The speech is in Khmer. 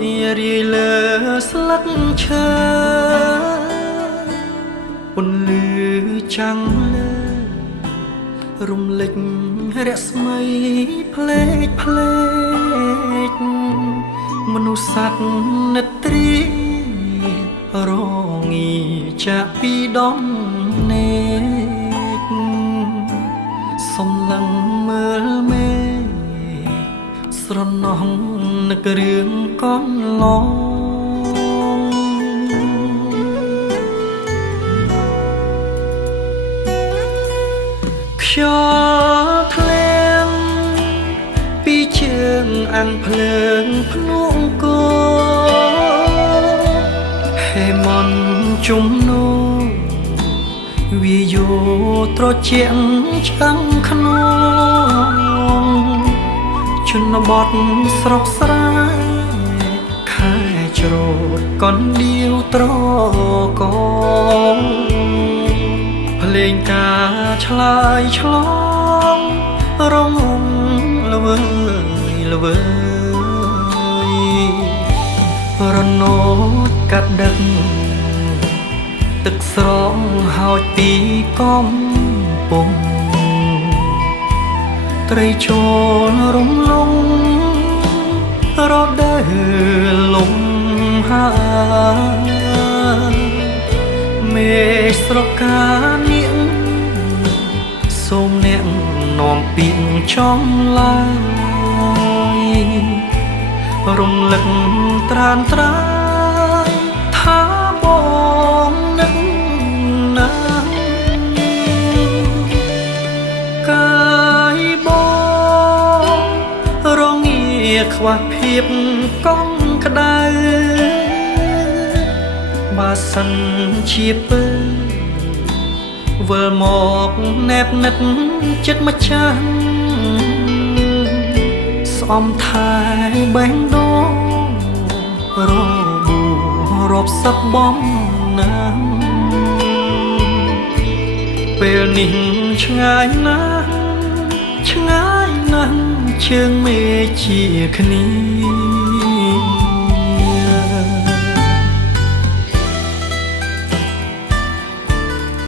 យរាយលើស្លឹកឈើពន្លឺចាំងលើរំលេចរស្មីផ្លេកផ្លេកមនុស្សសត្វនិទ្រីរងាចាក់ពីដំណេកសំឡឹងមើលមេស្រណោះនឹករឿងកន្លងខ្យល់ធ្លាមពីជើងអាំងភ្លើងភ្នំគោហេមន់ជំនោវាយោត្រជាក់ចាំងក្នុងជនបទស្រុកស្រែខែច្រូតកនដៀវត្រកងភ្លេងការឆ្លើយឆ្លងរងល្វើយល្វើយរនោចកាត់ដឹកទឹកស្រងហោចពីកំពង់ត្រីចូលរំលងរដើលំហាមេស្រកានាងសូមអ្នកនាំពីងចំឡាយរំលឹកត្រានត្រាយថាបងនឹកណាកាយបងរងាខ្វះភាពកង់ក្ដៅបើសិនជាពើវិលមកណែបនិតចិត្តម្ចាស់ស្អំថែបេះដូងរបួរបសឹកបំណាំពេលនេះឆ្ងាយណាស់ឆ្ងាយណាស់ជើងមេជាគ្នា